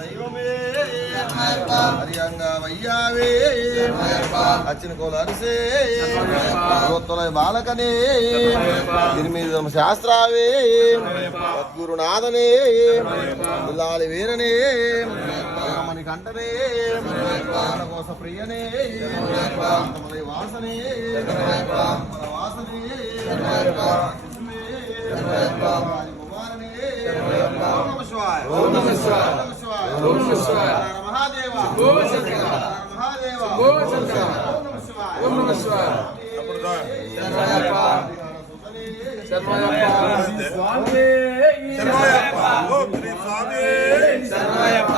దైవమే హరియంగా వయ్యావే అచ్చిన కోల అరిసే గోత్తల బాలకనే తిరుమీద శాస్త్రావే సద్గురునాథనే జిల్లాలి వీరనే మణి కంటనే కోస ప్రియనే వాసనే వాసనే ఓం నమః శివాయ ఓం నమః శివాయ మహాదేవ ఓం శంకర మహాదేవ ఓం శంకర ఓం నమః శివాయ శరణయ్యప్ప శరణయ్యప్ప స్వామి శరణయ్యప్ప ఓం శ్రీ స్వామి శరణయ్యప్ప